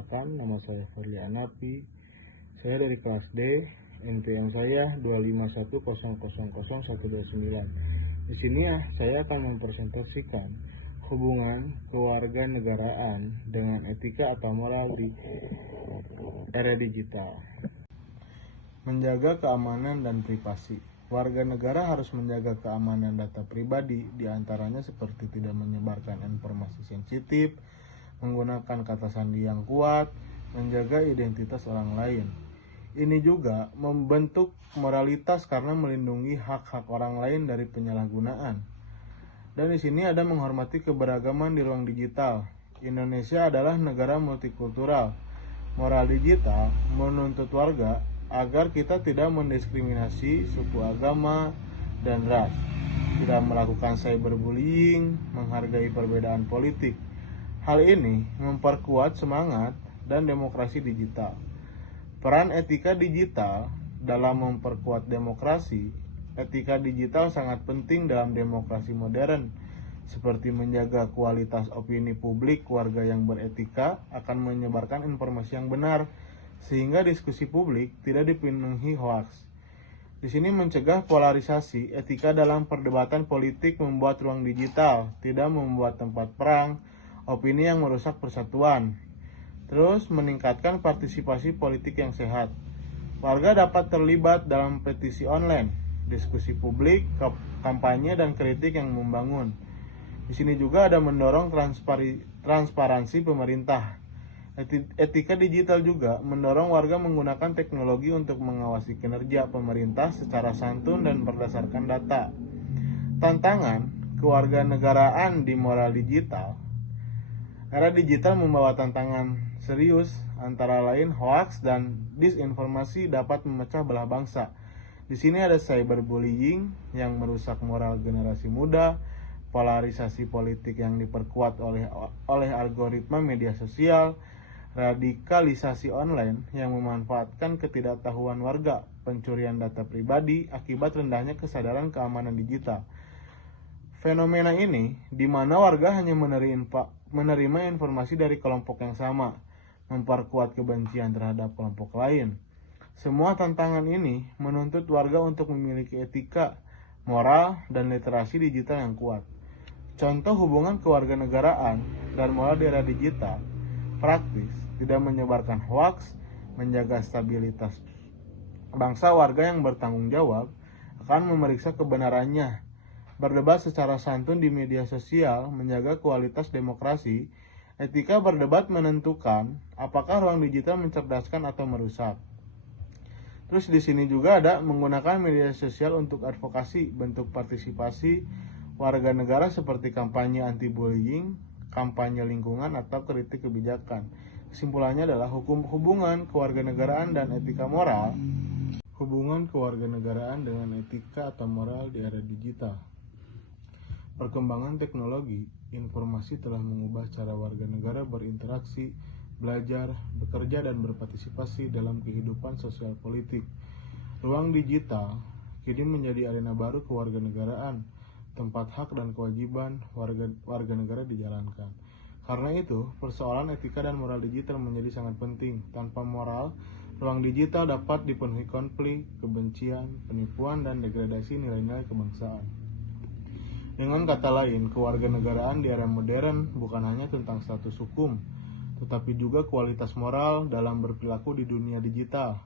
Perkenalkan, nama saya Fadli Anapi. Saya dari kelas D, NPM saya 251000129. Di sini saya akan mempresentasikan hubungan kewarganegaraan dengan etika atau moral di era digital. Menjaga keamanan dan privasi. Warga negara harus menjaga keamanan data pribadi, diantaranya seperti tidak menyebarkan informasi sensitif, menggunakan kata sandi yang kuat, menjaga identitas orang lain. Ini juga membentuk moralitas karena melindungi hak-hak orang lain dari penyalahgunaan. Dan di sini ada menghormati keberagaman di ruang digital. Indonesia adalah negara multikultural. Moral digital menuntut warga agar kita tidak mendiskriminasi suku, agama, dan ras, tidak melakukan cyberbullying, menghargai perbedaan politik. Hal ini memperkuat semangat dan demokrasi digital. Peran etika digital dalam memperkuat demokrasi. Etika digital sangat penting dalam demokrasi modern, seperti menjaga kualitas opini publik. Warga yang beretika akan menyebarkan informasi yang benar, sehingga diskusi publik tidak dipenuhi hoaks. Di sini mencegah polarisasi. Etika dalam perdebatan politik membuat ruang digital tidak membuat tempat perang, opini yang merusak persatuan. Terus meningkatkan partisipasi politik yang sehat. Warga dapat terlibat dalam petisi online, diskusi publik, kampanye, dan kritik yang membangun. Di sini juga ada mendorong transparansi pemerintah. Etika digital juga mendorong warga menggunakan teknologi untuk mengawasi kinerja pemerintah secara santun dan berdasarkan data. Tantangan kewarganegaraan di moral digital. Era digital membawa tantangan serius, antara lain hoaks dan disinformasi dapat memecah belah bangsa. Di sini ada cyberbullying yang merusak moral generasi muda, polarisasi politik yang diperkuat oleh algoritma media sosial, radikalisasi online yang memanfaatkan ketidaktahuan warga, pencurian data pribadi akibat rendahnya kesadaran keamanan digital. Fenomena ini di mana warga hanya menerima informasi dari kelompok yang sama, memperkuat kebencian terhadap kelompok lain. Semua tantangan ini menuntut warga untuk memiliki etika, moral, dan literasi digital yang kuat. Contoh hubungan kewarganegaraan dan moral di era digital. Praktis, tidak menyebarkan hoaks, menjaga stabilitas bangsa. Warga yang bertanggung jawab akan memeriksa kebenarannya, berdebat secara santun di media sosial, menjaga kualitas demokrasi. Etika berdebat menentukan apakah ruang digital mencerdaskan atau merusak. Terus di sini juga ada menggunakan media sosial untuk advokasi, bentuk partisipasi warga negara seperti kampanye anti-bullying, kampanye lingkungan, atau kritik kebijakan. Kesimpulannya adalah hubungan kewarganegaraan dan etika moral. Hubungan kewarganegaraan dengan etika atau moral di era digital. Perkembangan teknologi informasi telah mengubah cara warga negara berinteraksi, belajar, bekerja, dan berpartisipasi dalam kehidupan sosial politik. Ruang digital kini menjadi arena baru kewarganegaraan, tempat hak dan kewajiban warga negara dijalankan. Karena itu, persoalan etika dan moral digital menjadi sangat penting. Tanpa moral, ruang digital dapat dipenuhi konflik, kebencian, penipuan, dan degradasi nilai-nilai kebangsaan. Dengan kata lain, kewarganegaraan di era modern bukan hanya tentang status hukum, tetapi juga kualitas moral dalam berperilaku di dunia digital.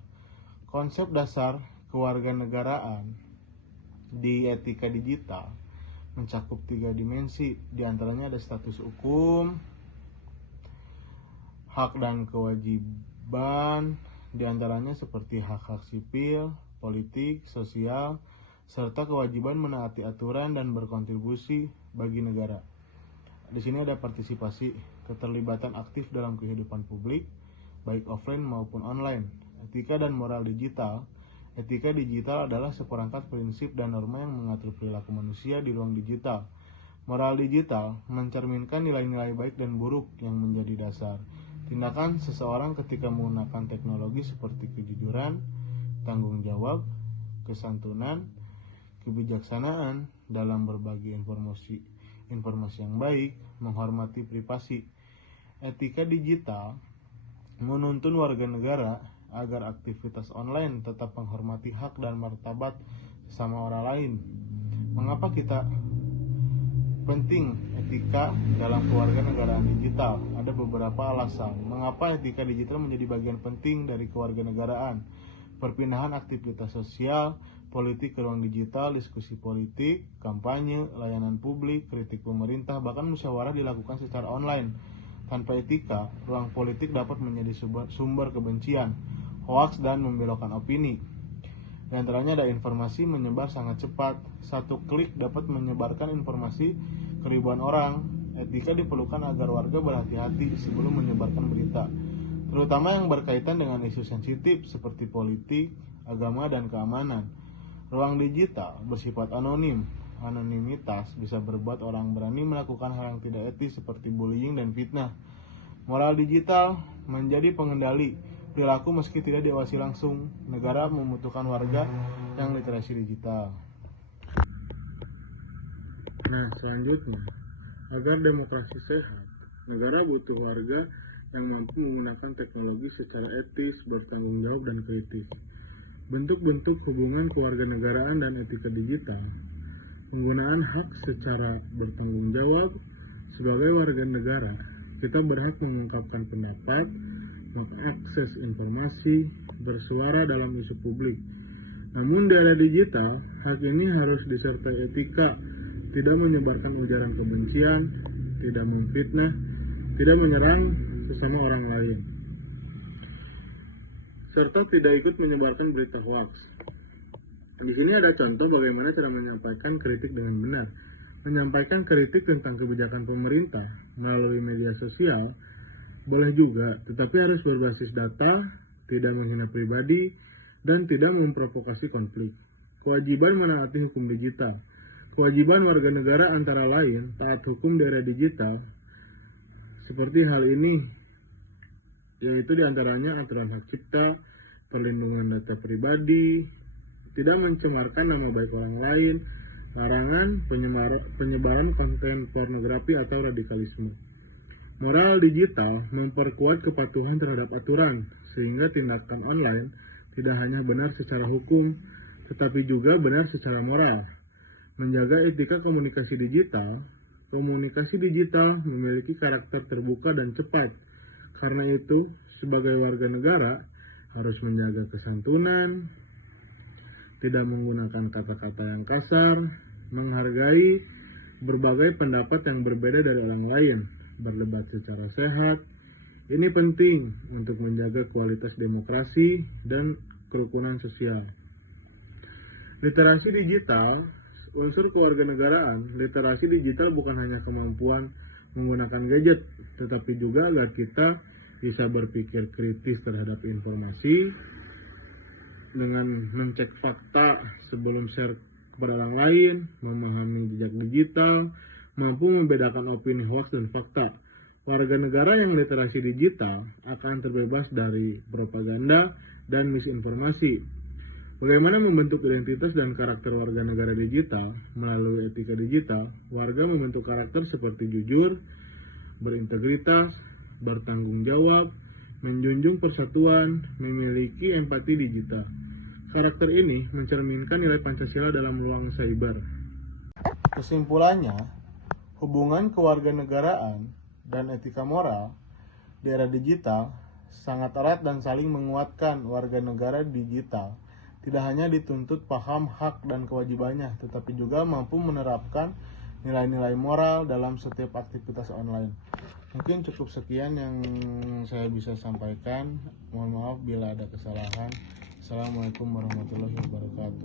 Konsep dasar kewarganegaraan di etika digital mencakup 3 dimensi, diantaranya ada status hukum, hak dan kewajiban, diantaranya seperti hak-hak sipil, politik, sosial, serta kewajiban menaati aturan dan berkontribusi bagi negara. Di sini ada partisipasi, keterlibatan aktif dalam kehidupan publik, baik offline maupun online. Etika dan moral digital. Etika digital adalah seperangkat prinsip dan norma yang mengatur perilaku manusia di ruang digital. Moral digital mencerminkan nilai-nilai baik dan buruk yang menjadi dasar tindakan seseorang ketika menggunakan teknologi seperti kejujuran, tanggung jawab, kesantunan, kebijaksanaan dalam berbagi informasi yang baik, menghormati privasi. Etika digital menuntun warga negara agar aktivitas online tetap menghormati hak dan martabat sesama orang lain. Mengapa kita penting etika dalam kewarganegaraan digital? Ada beberapa alasan mengapa etika digital menjadi bagian penting dari kewarganegaraan. Perpindahan aktivitas sosial, politik ke ruang digital, diskusi politik, kampanye, layanan publik, kritik pemerintah, bahkan musyawarah dilakukan secara online. Tanpa etika, ruang politik dapat menjadi sumber kebencian, hoaks, dan membelokkan opini. Di antaranya ada informasi menyebar sangat cepat. Satu klik dapat menyebarkan informasi ke ribuan orang. Etika diperlukan agar warga berhati-hati sebelum menyebarkan berita, terutama yang berkaitan dengan isu sensitif seperti politik, agama, dan keamanan. Ruang digital bersifat anonim. Anonimitas bisa berbuat orang berani melakukan hal yang tidak etis seperti bullying dan fitnah. Moral digital menjadi pengendali perilaku meski tidak diawasi langsung. Negara membutuhkan warga yang literasi digital. Nah, selanjutnya, agar demokrasi sehat, negara butuh warga yang mampu menggunakan teknologi secara etis, bertanggung jawab, dan kritis. Bentuk-bentuk hubungan kewarganegaraan dan etika digital. Penggunaan hak secara bertanggung jawab. Sebagai warga negara, kita berhak mengungkapkan pendapat, mengakses informasi, bersuara dalam isu publik. Namun di era digital, hak ini harus disertai etika, tidak menyebarkan ujaran kebencian, tidak memfitnah, tidak menyerang sesama orang lain, serta tidak ikut menyebarkan berita hoaks. Di sini ada contoh bagaimana cara menyampaikan kritik dengan benar. Menyampaikan kritik tentang kebijakan pemerintah melalui media sosial boleh juga, tetapi harus berbasis data, tidak menghina pribadi, dan tidak memprovokasi konflik. Kewajiban menaati hukum digital. Kewajiban warga negara antara lain taat hukum di era digital. Seperti hal ini, yaitu diantaranya aturan hak cipta, perlindungan data pribadi, tidak mencemarkan nama baik orang lain, larangan penyebaran konten pornografi atau radikalisme. Moral digital memperkuat kepatuhan terhadap aturan, sehingga tindakan online tidak hanya benar secara hukum, tetapi juga benar secara moral. Menjaga etika komunikasi digital memiliki karakter terbuka dan cepat. Karena itu, sebagai warga negara, harus menjaga kesantunan, tidak menggunakan kata-kata yang kasar, menghargai berbagai pendapat yang berbeda dari orang lain, berdebat secara sehat. Ini penting untuk menjaga kualitas demokrasi dan kerukunan sosial. Literasi digital, unsur kewarganegaraan. Literasi digital bukan hanya kemampuan menggunakan gadget, tetapi juga agar kita bisa berpikir kritis terhadap informasi, dengan mencek fakta sebelum share kepada orang lain, memahami jejak digital, mampu membedakan opini hoax dan fakta. Warga negara yang literasi digital akan terbebas dari propaganda dan misinformasi. Bagaimana membentuk identitas dan karakter warga negara digital? Melalui etika digital, warga membentuk karakter seperti jujur, berintegritas, bertanggung jawab, menjunjung persatuan, memiliki empati digital. Karakter ini mencerminkan nilai Pancasila dalam ruang cyber. Kesimpulannya, hubungan kewarganegaraan dan etika moral di era digital sangat erat dan saling menguatkan. Warga negara digital tidak hanya dituntut paham hak dan kewajibannya, tetapi juga mampu menerapkan nilai-nilai moral dalam setiap aktivitas online. Mungkin cukup sekian yang saya bisa sampaikan. Mohon maaf bila ada kesalahan. Assalamualaikum warahmatullahi wabarakatuh.